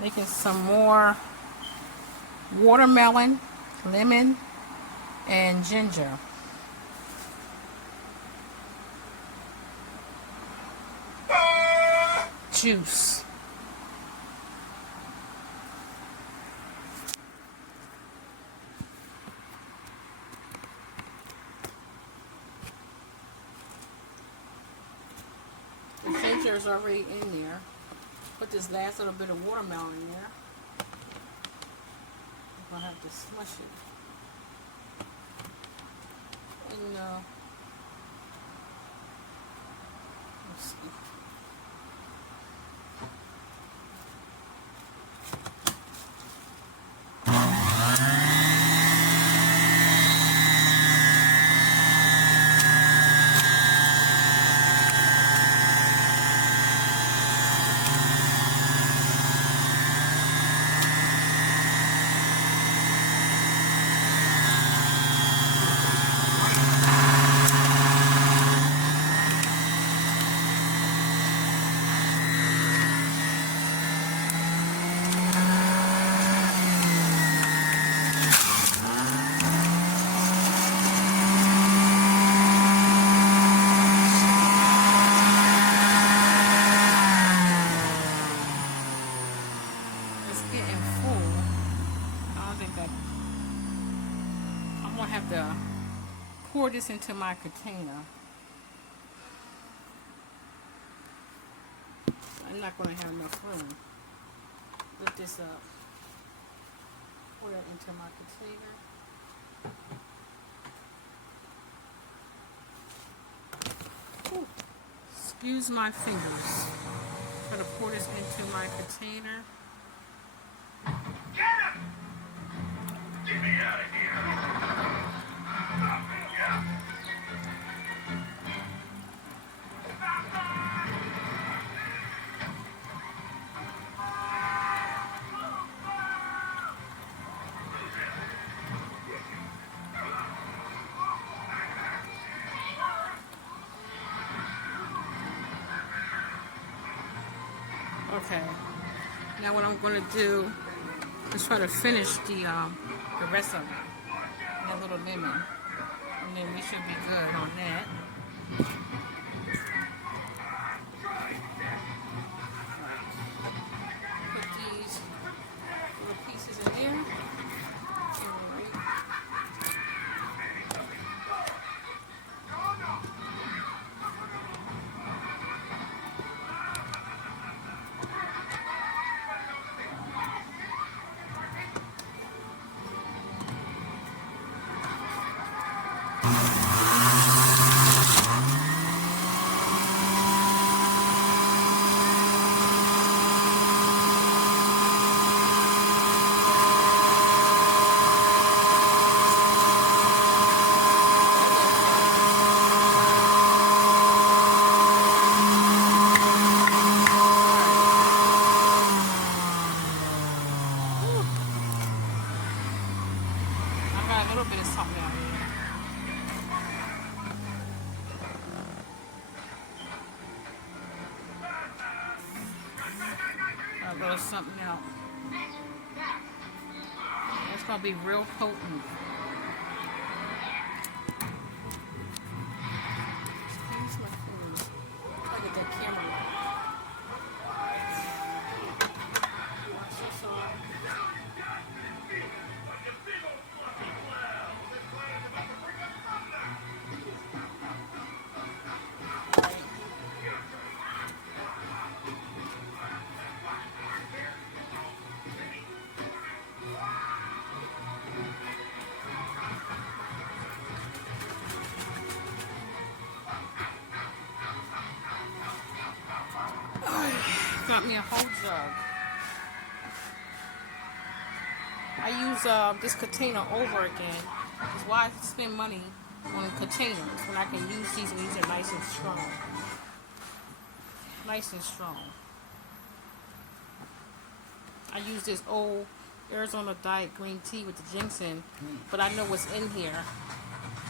Making some more watermelon, lemon, and ginger. Juice. The ginger is already in there. Put this last little bit of watermelon in there. I'm gonna have to smush it. And let's see. I'm gonna have to pour this into my container. I'm not gonna have enough room. Lift this up. Pour that into my container. Ooh. Excuse my fingers. I'm gonna pour this into my container. Get me out of here! Okay. Now what I'm gonna do is try to finish the rest of it. That little lemon. And then we should be good on that. Put these little pieces in there. A little bit of something out here. A little something out. It's gonna be real potent. Excuse my fingers. I'll get that camera right. Watch this on. Got me a whole jug. I use this container over again. That's why I spend money on containers when I can use these, and these are nice and strong. Nice and strong. I use this old Arizona Diet green tea with the ginseng, but I know what's in here.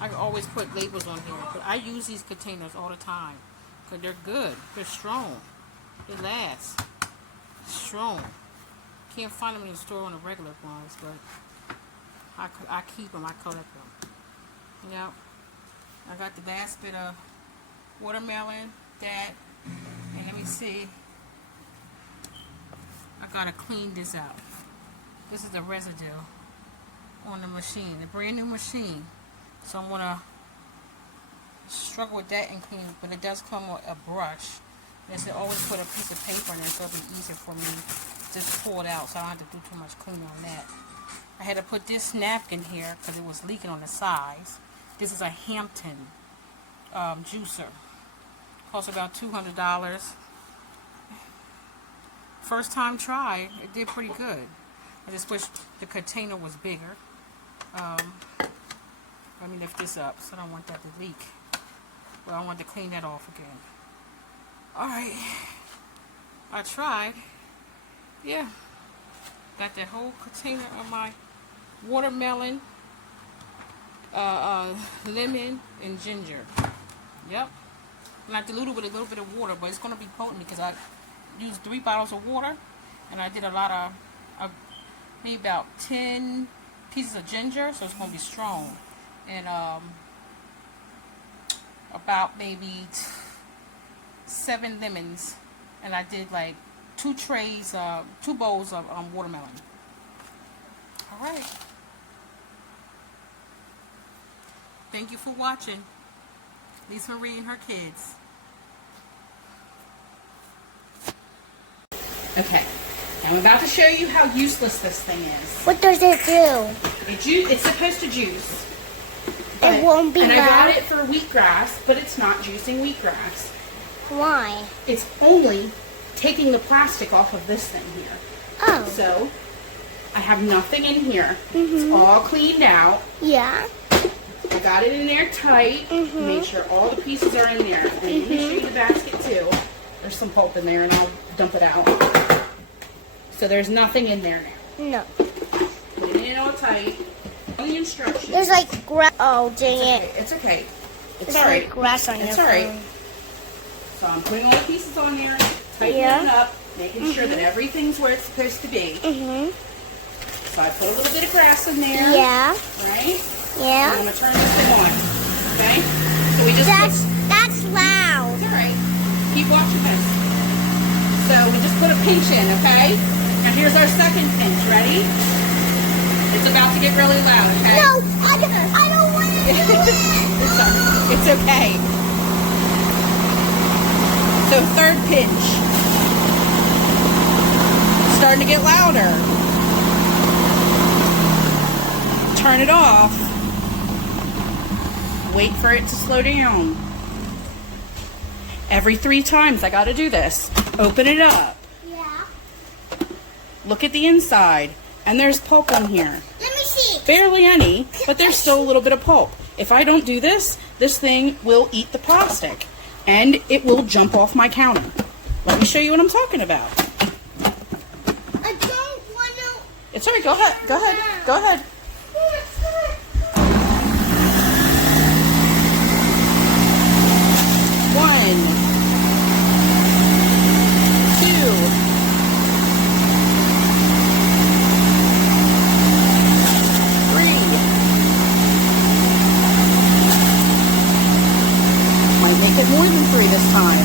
I can always put labels on here, but I use these containers all the time because they're good. They're strong. They last. Strong. can't find them in the store on the regular ones, but I keep them. I collect them. Yep. I got the basket of watermelon, that, and let me see. I gotta clean this out. This is the residue on the machine, the brand new machine. So I'm gonna struggle with that and clean, but it does come with a brush. And so always put a piece of paper in there so it'll be easier for me to just pull it out, so I don't have to do too much cleaning on that. I had to put this napkin here because it was leaking on the sides. This is a Hampton juicer. Cost about $200. First time try, it did pretty good. I just wish the container was bigger. Let me lift this up, so I don't want that to leak. Well, I want to clean that off again. Alright, I tried. Yeah, got that whole container of my watermelon, lemon, and ginger. Yep. And I diluted with a little bit of water, but it's going to be potent because I used 3 bottles of water, and I did a lot of maybe about 10 pieces of ginger, so it's going to be strong. And about maybe 7 lemons, and I did like 2 bowls of watermelon. All right. Thank you for watching. Lisa Marie and her kids. Okay, I'm about to show you how useless this thing is. What does it do? It's supposed to juice. It won't be And loud. I got it for wheatgrass, but it's not juicing wheatgrass. Why? It's only taking the plastic off of this thing here. Oh. So, I have nothing in here. It's all cleaned out. Yeah. I got it in there tight. Make sure all the pieces are in there. And let me show you the basket too. There's some pulp in there, and I'll dump it out. So there's nothing in there now. No. Put it in all tight. On the instructions. There's like grass. Oh, dang it. It's okay. It's There's alright. like grass on your It's alright. phone. So I'm putting all the pieces on there, tightening it up, making sure that everything's where it's supposed to be. So I put a little bit of grass in there. Yeah. Right? Yeah. I'm going to turn this thing on. Okay? So we just That's loud. It's alright. Keep watching this. So we just put a pinch in, okay? Now here's our second pinch. Ready? It's about to get really loud, okay? No, I don't want to do it. It's okay. So third pinch. Starting to get louder. Turn it off. Wait for it to slow down. Every 3 times I gotta do this. Open it up. Yeah. Look at the inside. And there's pulp in here. Let me see. Barely any, but there's still a little bit of pulp. If I don't do this, this thing will eat the plastic. And it will jump off my counter. Let me show you what I'm talking about. I don't want to. It's alright, go ahead. Go ahead. Go ahead. One, 2, 3. Might make it more than 3 this time.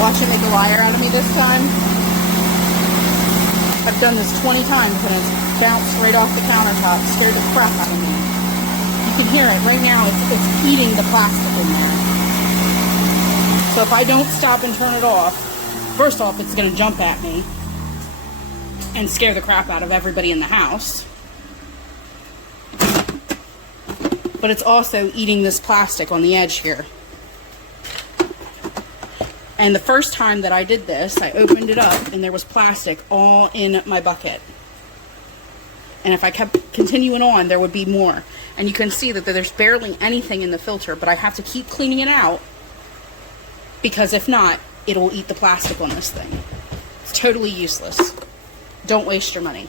Watch it make a liar out of me this time. I've done this 20 times and it's bounced right off the countertop, scared the crap out of me. You can hear it right now, it's eating the plastic in there. So if I don't stop and turn it off, first off, it's going to jump at me and scare the crap out of everybody in the house. But it's also eating this plastic on the edge here. And the first time that I did this, I opened it up and there was plastic all in my bucket. And if I kept continuing on, there would be more. And you can see that there's barely anything in the filter, but I have to keep cleaning it out, because if not, it'll eat the plastic on this thing. It's totally useless. Don't waste your money.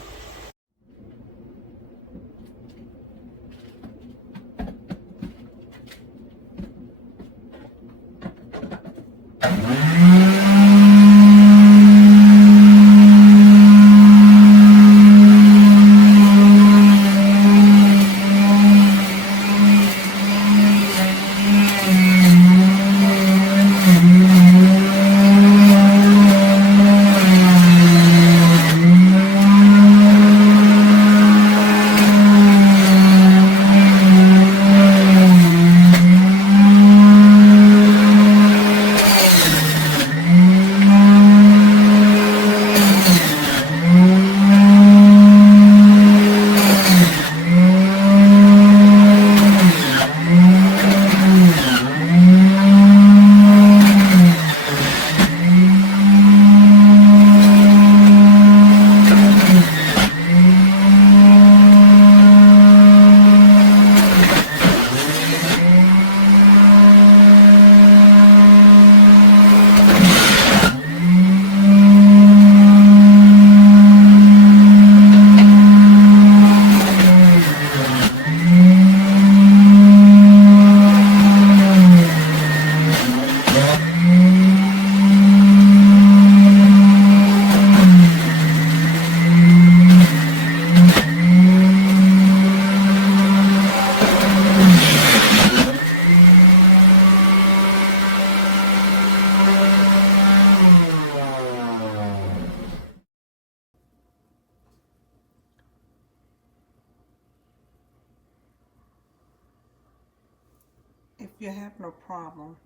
If you're having a problem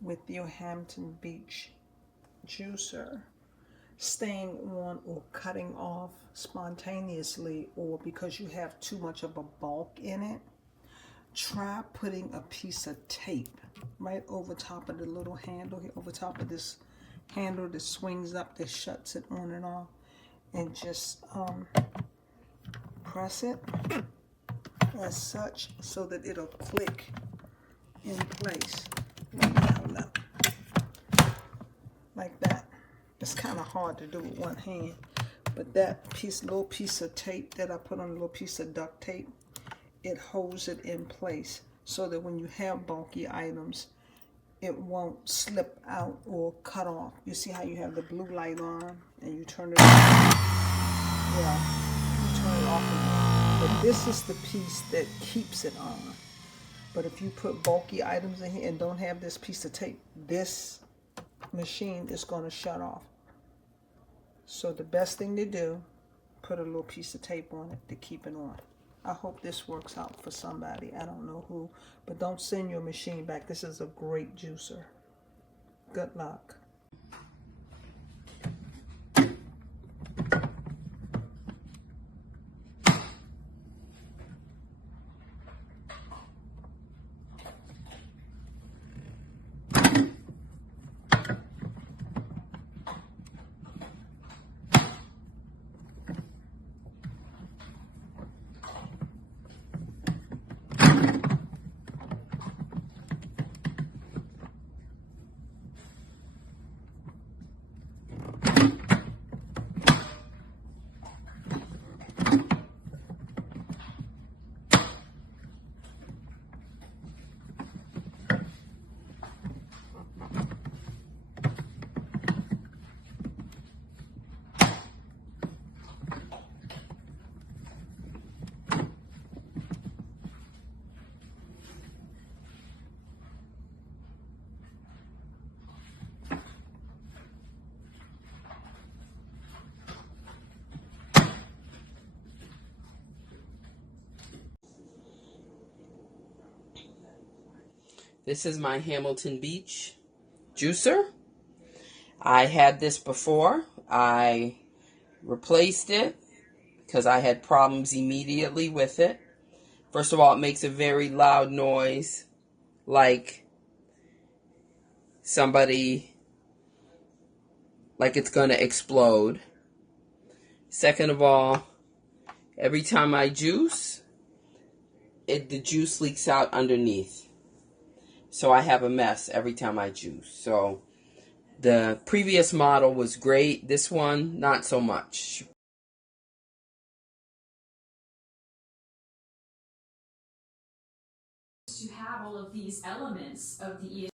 with your Hampton Beach juicer staying on or cutting off spontaneously, or because you have too much of a bulk in it, try putting a piece of tape right over top of the little handle here, over top of this handle that swings up, that shuts it on and off, and just press it as such so that it'll click in place. Hold up. Like that. It's kind of hard to do with one hand, but that little piece of tape that I put on, a little piece of duct tape, it holds it in place so that when you have bulky items, it won't slip out or cut off. You see how you have the blue light on and you turn it off? Yeah, you turn it off again. But this is the piece that keeps it on. But if you put bulky items in here and don't have this piece of tape, this machine is going to shut off. So the best thing to do, put a little piece of tape on it to keep it on. I hope this works out for somebody. I don't know who, but don't send your machine back. This is a great juicer. Good luck. This is my Hamilton Beach juicer. I had this before. I replaced it because I had problems immediately with it. First of all, it makes a very loud noise, like somebody, like it's going to explode. Second of all, every time I juice, the juice leaks out underneath. So I have a mess every time I juice. So the previous model was great. This one, not so much. To have all of these elements of the